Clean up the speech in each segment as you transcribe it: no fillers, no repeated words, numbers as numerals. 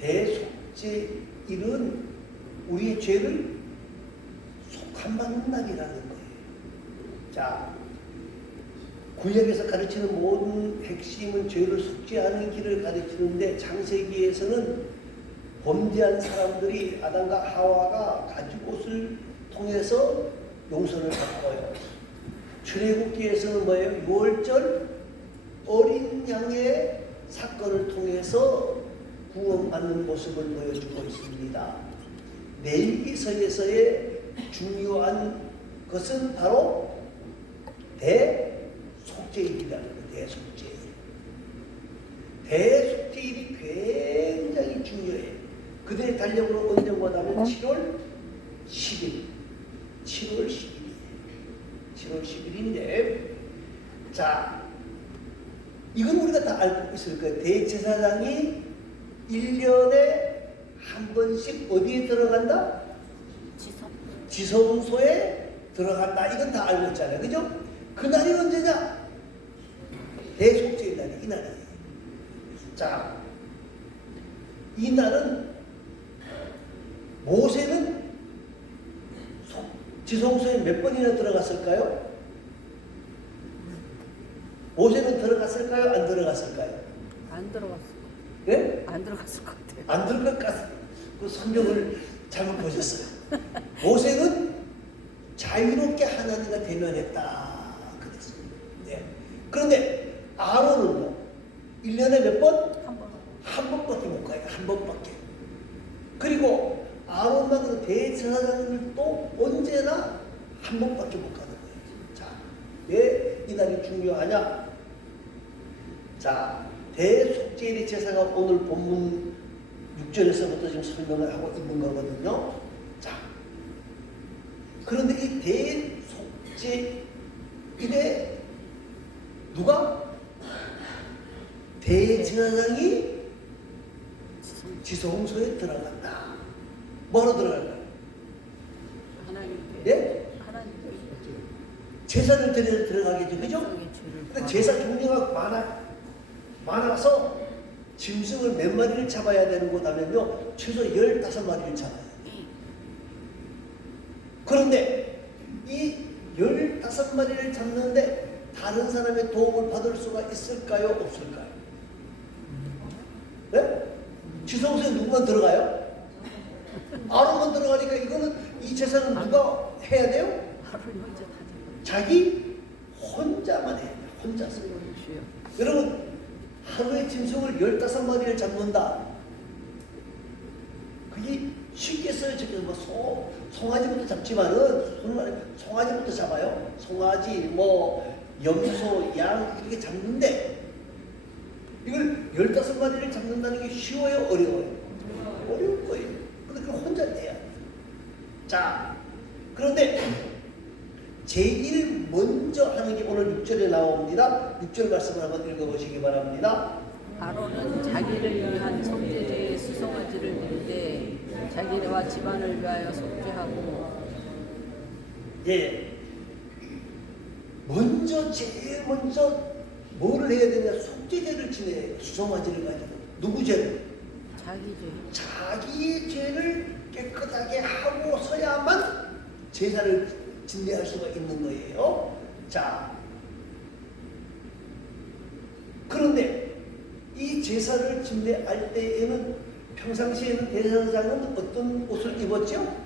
대속죄일은 우리의 죄를 속함받는 날이라는 거예요. 자, 구약에서 가르치는 모든 핵심은 죄를 속죄하는 길을 가르치는데, 창세기에서는 범죄한 사람들이 아담과 하와가 가죽옷을 통해서 용서를 받고요. 출애굽기에서는 뭐예요? 6월절 어린 양의 사건을 통해서 구원받는 모습을 보여주고 있습니다. 레위기서에서의 중요한 것은 바로 대속죄일이라는 거예요. 대속죄일. 대속죄일이 굉장히 중요해요. 그들의 달력으로 언제 보다면 7월 10일. 7월 10일이에요. 7월 10일인데, 자, 이건 우리가 다 알고 있을 거예요. 대제사장이 1년에 한 번씩 어디에 들어간다? 지성소에 들어간다. 이건 다 알고 있잖아요. 그죠? 그날이 언제냐? 대속죄의 날이 이 날이에요. 자, 이 날은 모세는 지성소에 몇 번이나 들어갔을까요? 모세는 들어갔을까요? 안 들어갔을까요? 안 들어갔을 것 네? 같아요. 안 들어갔을 것 같아요. 안 들어갈 것 같아요. 그 성경을 잘못 보셨어요. 모세는 자유롭게 하나님과 대면했다 그랬어요. 네. 그런데 아론은요, 1년에 몇 번? 한 번. 한 번밖에 못 가요. 한 번밖에. 그리고 아론만 대제사장들도 언제나 한 번밖에 못 가는 거예요. 자, 왜 이 날이 중요하냐? 자, 대속죄일의 제사가 오늘 본문 6절에서부터 지금 설명을 하고 있는 거거든요. 자, 그런데 이 대속죄일에 누가? 대제사장이 지성소에 들어간다. 뭐로 들어갈까요? 하나님께. 예? 하나님께. 제사를 드려 들어가겠죠, 그죠? 근데 제사 종류가 많아서 짐승을 몇 마리를 잡아야 되는 것 하면요, 최소 15마리를 잡아야 돼요. 그런데 이 15마리를 잡는데 다른 사람의 도움을 받을 수가 있을까요? 없을까요? 네? 지성소에 누구만 들어가요? 아론만 들어가니까 이거는 이 제사는 누가 해야 돼요? 아론이 혼자 다 자기 혼자만 해야 돼요. 혼자서. 여러분, 하루에 짐승을 15마리를 잡는다. 그게 쉽겠어요. 저기 뭐 송아지부터 잡지만은 송아지부터 잡아요. 송아지, 뭐 염소, 양 이렇게 잡는데 이걸 15마리를 잡는다는 게 쉬워요, 어려워요? 어려울 거예요. 근데 그걸 혼자 해야 돼요. 자, 그런데 제일 먼저 하는 게 오늘 6절에 나옵니다. 6절 말씀을 한번 읽어보시기 바랍니다. 아론은 자기를 위한 속죄제의 수송아지를 드리되 자기와 집안을 위하여 속죄하고. 예. 제일 먼저 뭐를 해야 되냐? 속죄제를 지내야 해요. 수송아지를 가지고. 누구 죄를? 자기 죄. 자기의 죄를 깨끗하게 하고서야만 제사를 진대할 수가 있는 거예요. 자, 그런데 이 제사를 진대할 때에는 평상시에는 대제사장은 어떤 옷을 입었죠?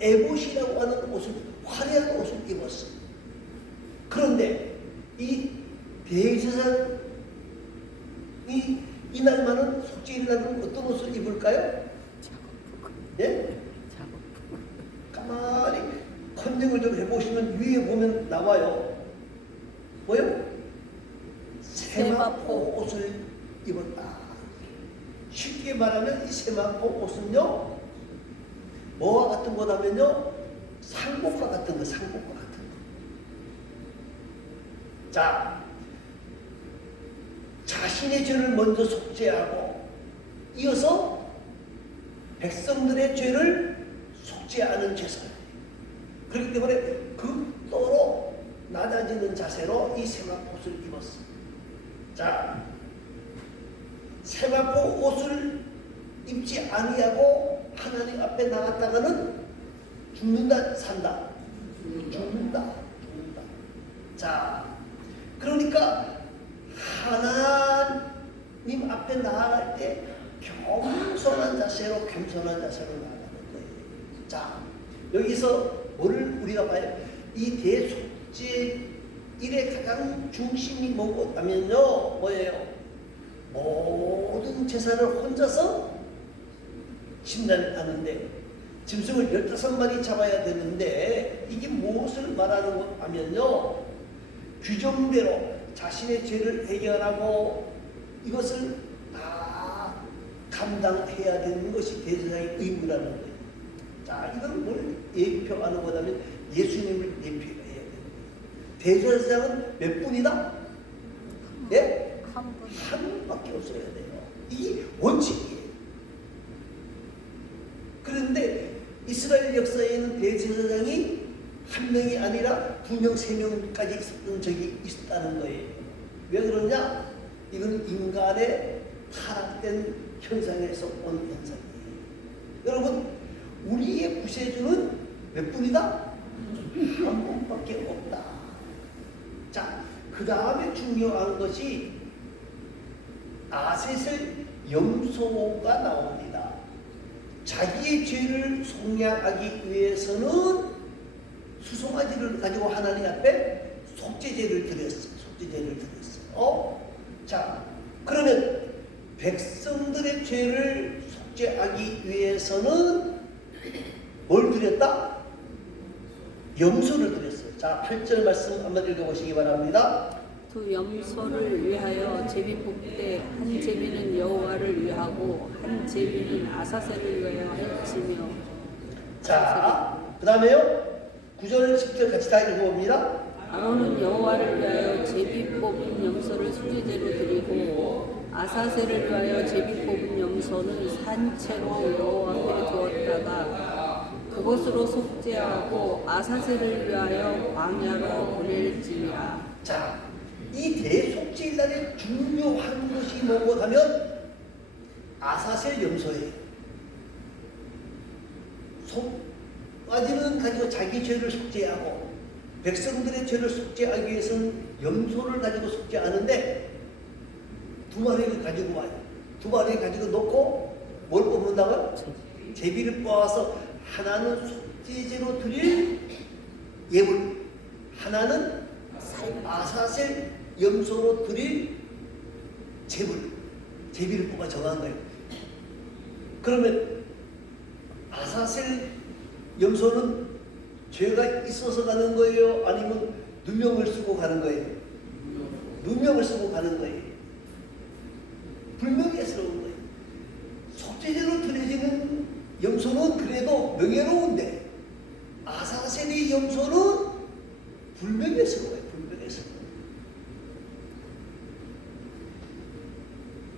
에봇이라고 하는 옷을, 화려한 옷을 입었어요. 그런데 이 대제사장이 이날만은 속죄일날은 어떤 옷을 입을까요? 예? 가만히 컨닝을 좀 해보시면 위에 보면 나와요. 뭐요? 세마포 옷을 입었다. 쉽게 말하면 이 세마포 옷은요, 뭐와 같은 거라면요, 상복과 같은 거, 상복과 같은 거. 자, 자신의 죄를 먼저 속죄하고 이어서 백성들의 죄를 속죄하는 제사예요. 그렇기 때문에 극도로 낮아지는 자세로 이 세마포 옷을 입었습니다. 자, 세마포 옷을 입지 아니하고 하나님 앞에 나갔다가는 죽는다, 산다. 죽는다. 자, 그러니까 하나님 앞에 나아갈 때 겸손한 자세로 나아가는 거예요. 자, 여기서 뭐를 우리가 봐요? 이 대속죄 일의 가장 중심이 뭐냐면요, 뭐예요? 모든 제사를 혼자서 심란하는데 짐승을 15마리 잡아야 되는데 이게 무엇을 말하는 것 하면요, 규정대로 자신의 죄를 해결하고 이것을 다 감당해야 되는 것이 대제사장의 의무라는 거예요. 자, 이건 뭘 예표하는 거냐면 예수님을 예표해야 돼요. 대제사장은 몇 분이다? 예? 한 분. 한 분밖에 없어야 돼요. 이게 원칙이에요. 그런데 이스라엘 역사에는 대제사장이 한 명이 아니라 2명, 3명까지 있었던 적이 있다는 거예요. 왜 그러냐? 이건 인간의 타락된 현상에서 온 현상이에요. 여러분, 우리의 구세주는 몇 분이다? 한 분밖에 없다. 자, 그 다음에 중요한 것이 아셋을 염소가 나옵니다. 자기의 죄를 속량하기 위해서는 수송아지를 가지고 하나님 앞에 속죄제를 드렸어요. 자, 그러면 백성들의 죄를 속죄하기 위해서는 뭘 드렸다? 염소를 드렸어요. 자, 8절 말씀 한번 읽어보시기 바랍니다. 두 염소를 위하여 제비 뽑되 한 제비는 여호와를 위하고 한 제비는 아사셀을 위하여 할지며. 자, 그 다음에요. 9절 10절 같이 다 읽어봅니다. 아론은 여호와를 위하여 제비 뽑은 염소를 수제제로 드리고 아사셀을 위하여 제비 뽑은 염소는 산채로 여호와 앞에 두었다가 그곳으로 속죄하고 아사셀을 위하여 광야로 보낼지니라. 자, 이 대속죄일날에 중요한 것이 뭐고 하면 아사셀 염소예요. 속아지는 가지고 자기 죄를 속죄하고 백성들의 죄를 속죄하기 위해서는 염소를 가지고 속죄하는데 2마리를 가지고 와요. 2마리 가지고 놓고 뭘 뽑는다고요? 제비를 뽑아서 하나는 속죄제로 드릴 예물, 하나는 아사셀 염소로 드릴 제비를 뽑아 정한 거예요. 그러면 아사셀 염소는 죄가 있어서 가는 거예요? 아니면 누명을 쓰고 가는 거예요? 누명을 쓰고 가는 거예요. 불명예스러운 거예요. 속죄제로 드려지는 염소는 그래도 명예로운데 아사셀의 염소는 불명예스러워요.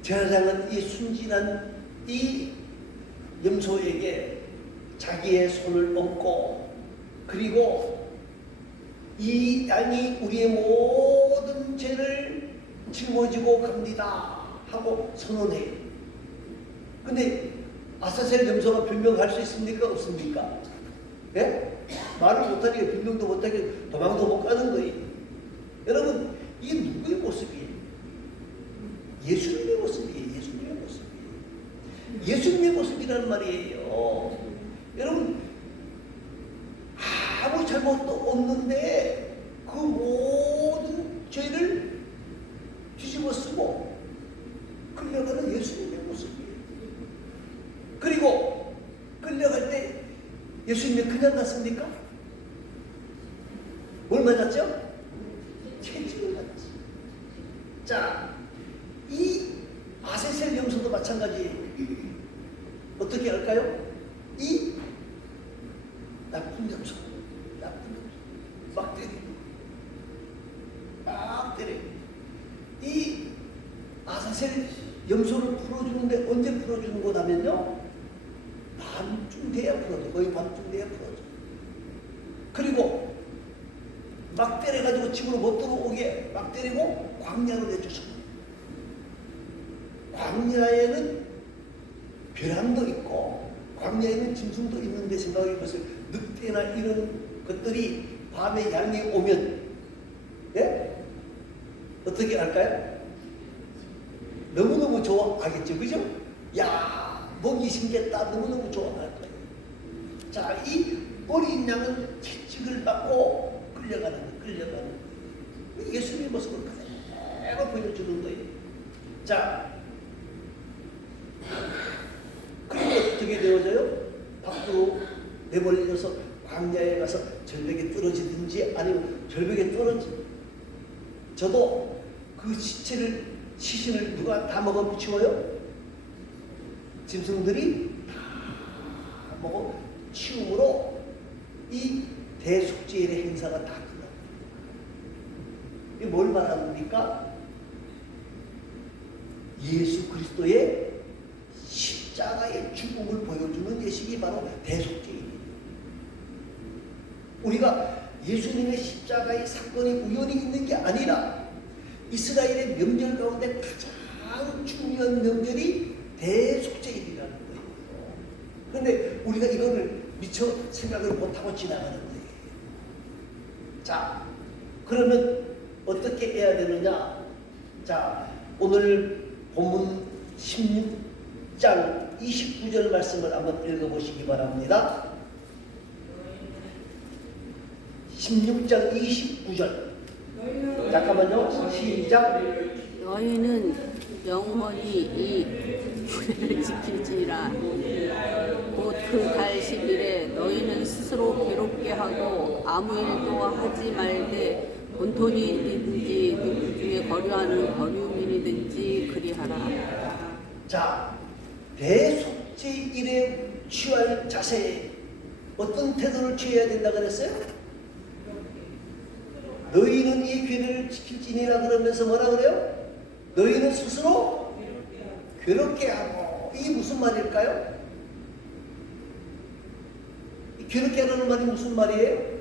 제사장은 이 순진한 이 염소에게 자기의 손을 얹고 그리고 이 양이 우리의 모든 죄를 짊어지고 갑니다 하고 선언해요. 근데 아사셀 염소가 변명할 수 있습니까? 없습니까? 예? 말을 못하게 변명도 못하게 도망도 못 가는 거예요. 여러분, 이게 누구의 모습이에요? 예수님의 모습이에요. 예수님의 모습이라는 말이에요. 여러분, 아무 잘못도 없는데 그 모든 죄를 뒤집어 쓰고 끌려가는 예수님의 모습이에요. 그리고 끌려갈 때 예수님이 그냥 갔습니까? 뭘 맞았죠? 채찍을 맞았어요. 자, 이 아사셀 염소도 마찬가지예요. 어떻게 할까요? 이 나쁜 염소 막 때려. 이 아사셀 염소를 풀어주는데 언제 풀어주는 거냐면요, 밤쯤 돼야 풀어줘. 거의 밤쯤 돼야 풀어줘. 그리고 막 때려가지고 집으로 못 들어오게 막 때리고 광야로 내쫓아. 광야에는 벼랑도 있고 광야에는 짐승도 있는데 생각해 보세요. 늑대나 이런 것들이 밤에 양이 오면 예? 어떻게 할까요? 너무너무 좋아하겠죠. 그죠? 야, 목이 생겼다. 너무너무 좋아할 거예요. 자, 이 어린 양은 채찍을 받고 끌려가는 거예요. 예수님의 모습을 그대로 보여주는 거예요. 자, 그리고 어떻게 되어져요? 밖으로 내버려져서 광야에 가서 절벽에 떨어지든지 아니면 절벽에 저도 그 시신을 누가 다 먹어 붙이워요? 짐승들이 다 먹어 치움으로 이 대속죄일의 행사가 다 끝납니다. 이게 뭘 말합니까? 예수 그리스도의 십자가의 죽음을 보여주는 예식이 바로 대속죄일입니다. 우리가 예수님의 십자가의 사건이 우연히 있는 게 아니라 이스라엘의 명절 가운데 가장 중요한 명절이 대속죄일이라는 거예요. 그런데 우리가 이거를 미처 생각을 못하고 지나가는 거예요. 자, 그러면 어떻게 해야 되느냐? 자, 오늘 본문 16장 29절 말씀을 한번 읽어보시기 바랍니다. 16장 29절. 잠깐만요. 시작. 너희는 영원히 이 규례를 지킬지니라. 곧 그 달 10일에 너희는 스스로 괴롭게 하고 아무 일도 하지 말되 본토인이든지 누구 중에 거류하는 거류민이든지 그리하라. 자, 대속죄일에 취할 자세, 어떤 태도를 취해야 된다 그랬어요? 너희는 이 규례를 지킬지니라 그러면서 뭐라 그래요? 너희는 스스로 괴롭게 하고. 이게 무슨 말일까요? 이 괴롭게 하는 말이 무슨 말이에요?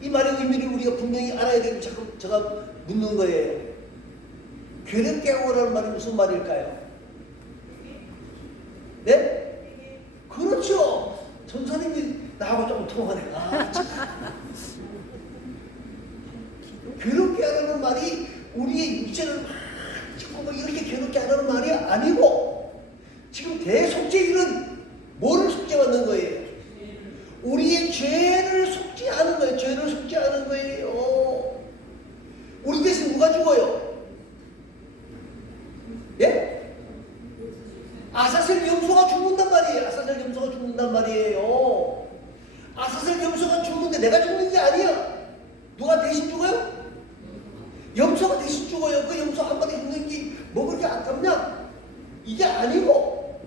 이 말의 의미를 우리가 분명히 알아야 되고 자꾸 제가 묻는 거예요. 괴롭게 하고라는 말이 무슨 말일까요? 네? 그렇죠. 전사님이 나하고 조금 통하네. 괴롭게 하라는 말이 우리의 육체를 막 찍고 막 이렇게 괴롭게 하라는 말이 아니고, 지금 대속죄일은 뭐를 속죄받는 거예요? 우리의 죄를 속죄하는 거예요. 죄를 속죄하는 거예요. 우리 대신 누가 죽어요? 예? 아사셀 염소가 죽는단 말이에요. 아사셀 염소가 죽는단 말이에요. 아사셀 염소가 죽는데 내가 죽는 게 아니야. 누가 대신 죽어요? 염소가 대신 죽어요. 그 염소 한 마리 죽는 게 뭐 그렇게 아깝냐? 이게 아니고,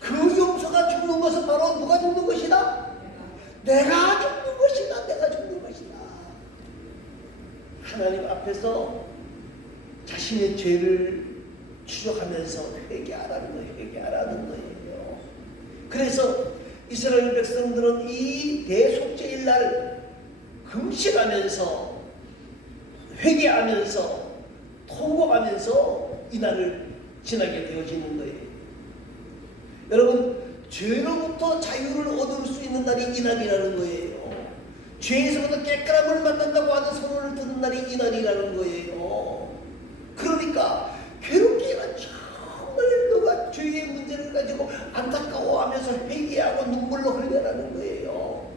그 염소가 죽는 것은 바로 누가 죽는 것이다? 내가 죽는 것이다. 내가 죽는 것이다. 하나님 앞에서 자신의 죄를 추적하면서 회개하라는 거예요. 회개하라는 거예요. 그래서 이스라엘 백성들은 이 대속죄일 날 금식하면서 회개하면서 통곡하면서 이 날을 지나게 되어지는 거예요. 여러분, 죄로부터 자유를 얻을 수 있는 날이 이 날이라는 거예요. 죄에서부터 깨끗함을 만난다고 하는 선언을 듣는 날이 이 날이라는 거예요. 그러니까 괴롭기가 정말 누가 죄의 문제를 가지고 안타까워하면서 회개하고 눈물로 흘려라는 거예요.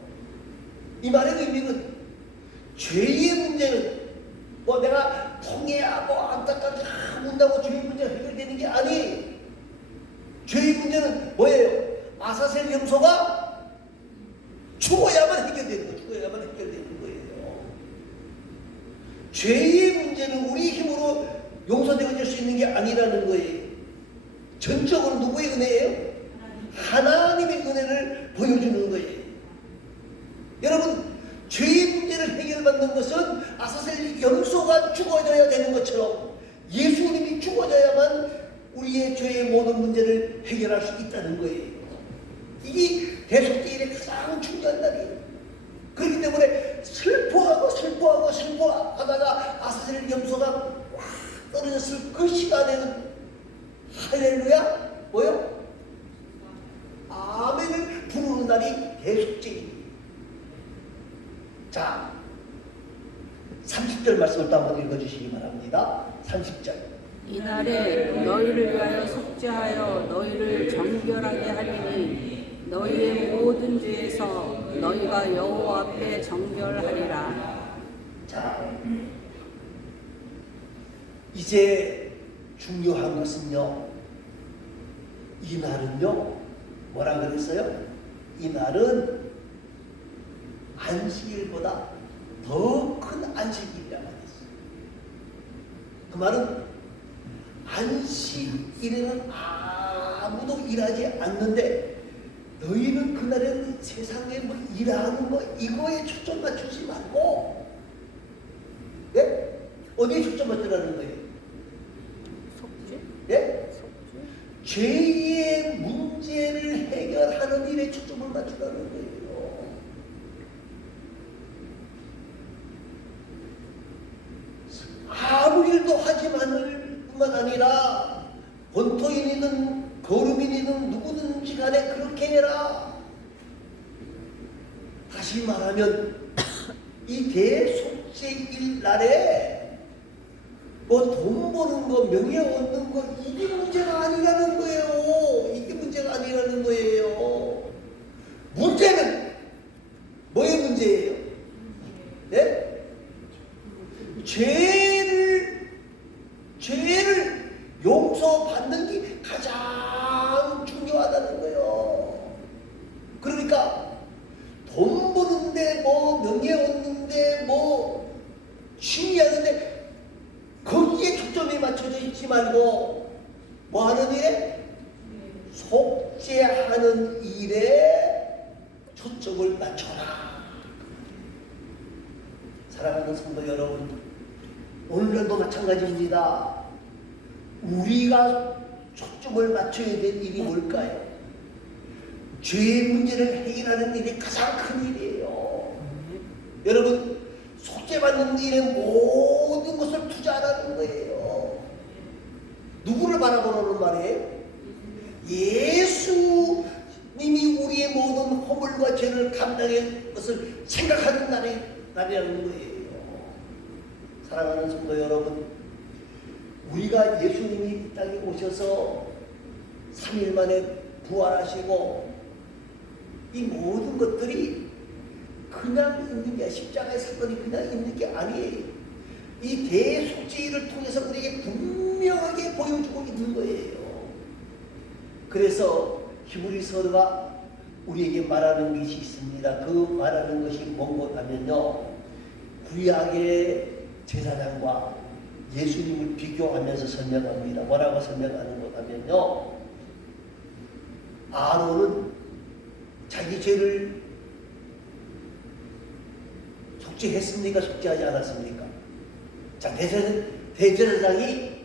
이 말의 의미는 죄의 문제는 뭐 내가 통해하고 안타깝게 운다고 죄의 문제가 해결되는 게 아니에요. 죄의 문제는 뭐예요? 아사셀 염소가 죽어야만 해결되는 거예요. 죽어야만 해결되는 거예요. 죄의 문제는 우리 힘으로 용서되어질 수 있는 게 아니라는 거예요. 전적으로 누구의 은혜예요? 하나님의 은혜를 보여주는 거예요. 여러분, 죄의 문제를 해결받는 것은 아사셀 염소가 죽어져야 되는 것처럼 예수님이 죽어져야만 우리의 죄의 모든 문제를 해결할 수 있다는 거예요. 이게 대속죄일의 가장 중요한 날이에요. 그렇기 때문에 슬퍼하다가 아사셀 염소가 떨어졌을 그 시간에는 할렐루야 뭐요? 아멘을 부르는 날이 대속죄입니다. 자, 30절 말씀을 또 한번 읽어주시기 바랍니다. 30절. 이날에 너희를 위하여 속죄하여 너희를 정결하게 하리니 너희의 모든 죄에서 너희가 여호와 앞에 정결하리라. 자, 이제 중요한 것은요, 이날은요 뭐라 그랬어요? 이날은 안식일보다 더 큰 안식일이라고 했어요. 그 말은 안식일에는 아무도 일하지 않는데 너희는 그날에는 세상에 뭐 일하는 거 이거에 초점 맞추지 말고, 네? 어디에 초점 맞추라는 거예요? 속죄? 네? 속죄? 죄의 문제를 해결하는 일에 초점을 맞추라는 거예요. 아무 일도 하지 않을 뿐만 아니라 본토인이든 거름인이든 누구든지 간에 그렇게 해라. 다시 말하면 이 대속죄일 날에 뭐 돈 버는 거, 명예 얻는 거 이게 문제가 아니라는 거예요. 이게 문제가 아니라는 거예요. 문제는 뭐의 문제예요? 네? 죄를 용서받는 게 가장 중요하다는 거예요. 그러니까 돈 버는데 뭐 명예 얻는데 뭐 취미하는데 거기에 초점이 맞춰져 있지 말고 뭐 하는 일에? 속죄하는 일에 초점을 맞춰라. 사랑하는 성도 여러분, 오늘날도 마찬가지입니다. 우리가 초점을 맞춰야 될 일이 뭘까요? 죄의 문제를 해결하는 일이 가장 큰 일이에요. 여러분, 속죄받는 일에 모든 것을 투자하라는 거예요. 누구를 바라보는 말이에요? 예수님이 우리의 모든 허물과 죄를 감당할 것을 생각하는 날이라는 거예요. 사랑하는 성도 여러분, 우리가 예수님이 이 땅에 오셔서 3일 만에 부활하시고 이 모든 것들이 그냥 있는 게, 십자가의 사건이 그냥 있는 게 아니에요. 이 대속죄를 통해서 우리에게 분명하게 보여주고 있는 거예요. 그래서 히브리서가 우리에게 말하는 것이 있습니다. 그 말하는 것이 뭔가 하면요, 구약의 제사장과 예수님을 비교하면서 설명합니다. 뭐라고 설명하는 것 하면요, 아론은 자기 죄를 속죄했습니까? 속죄하지 않았습니까? 자, 대제사장이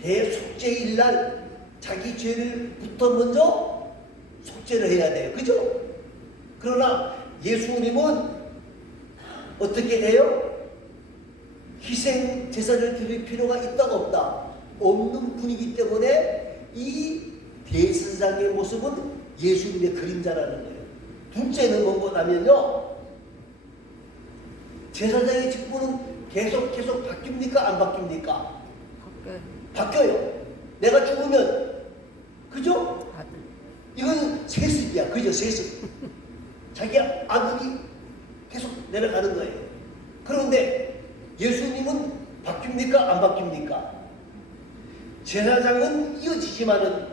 대속죄일 날 자기 죄를부터 먼저 속죄를 해야 돼요. 그죠? 그러나 예수님은 어떻게 돼요? 희생 제사를 드릴 필요가 있다 없다? 없는 분이기 때문에 이 대제사장의 모습은 예수님의 그림자라는 거예요. 둘째는 뭐냐면요, 제사장의 직분은 계속 바뀝니까? 안 바뀝니까? 바뀌어요. 내가 죽으면, 그죠? 이건 세습이야. 그죠? 세습. 자기 아들이 계속 내려가는 거예요. 그런데 예수님은 바뀝니까? 안 바뀝니까? 제사장은 이어지지만은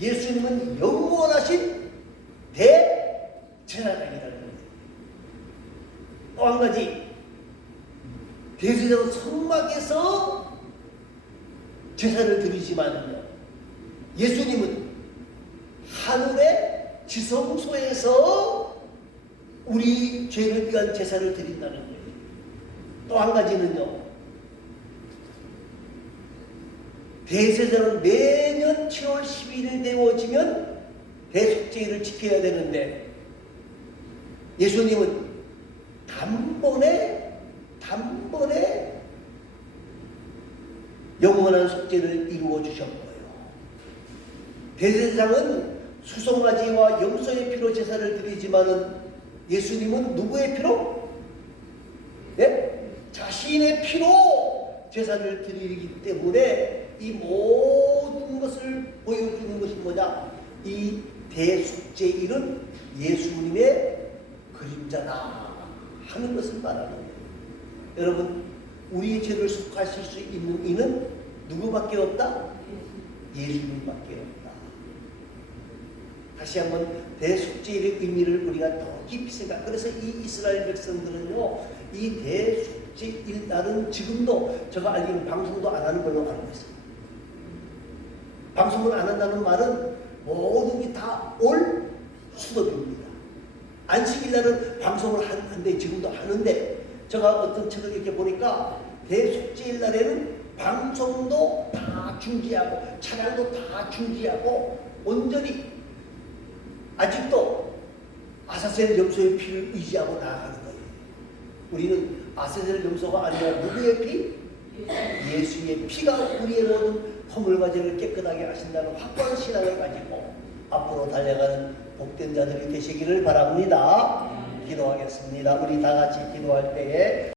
예수님은 영원하신 대제사장이라는 거예요. 또 한 가지, 대제사장은 성막에서 제사를 드리지만은요, 예수님은 하늘의 지성소에서 우리 죄를 위한 제사를 드린다는 거예요. 또 한 가지는요, 대제사장은 매년 7월 11일 되어지면 대속죄일을 지켜야 되는데 예수님은 단번에 영원한 속죄를 이루어 주셨고요. 대제사장은 수송아지와 염소의 피로 제사를 드리지만은 예수님은 누구의 피로? 네? 자신의 피로 제사를 드리기 때문에 이 모든 것을 보여주는 것이 뭐냐? 이 대속죄일은 예수님의 그림자다 하는 것을 말하는 거예요. 여러분, 우리의 죄를 속하실 수 있는 이는 누구밖에 없다? 예수님밖에 없다. 다시 한번 대속죄일의 의미를 우리가 더 깊이 생각. 그래서 이 이스라엘 백성들은요, 이 대속죄일 날은 지금도 제가 알기로는 방송도 안 하는 걸로 알고 있습니다. 방송을 안 한다는 말은 모든 게 다 올 수도입니다. 안식일 날은 방송을 한데 지금도 하는데, 제가 어떤 책을 이렇게 보니까 대속죄일 날에는 방송도 다 중지하고 찬양도 다 중지하고 온전히 아직도 아사셀 염소의 피를 의지하고 나아가는 거예요. 우리는 아사셀 염소가 아니라 누구의 피? 예수의 피가 우리의 모든 허물과 죄를 깨끗하게 하신다는 확고한 신앙을 가지고 앞으로 달려가는 복된 자들이 되시기를 바랍니다. 기도하겠습니다. 우리 다 같이 기도할 때에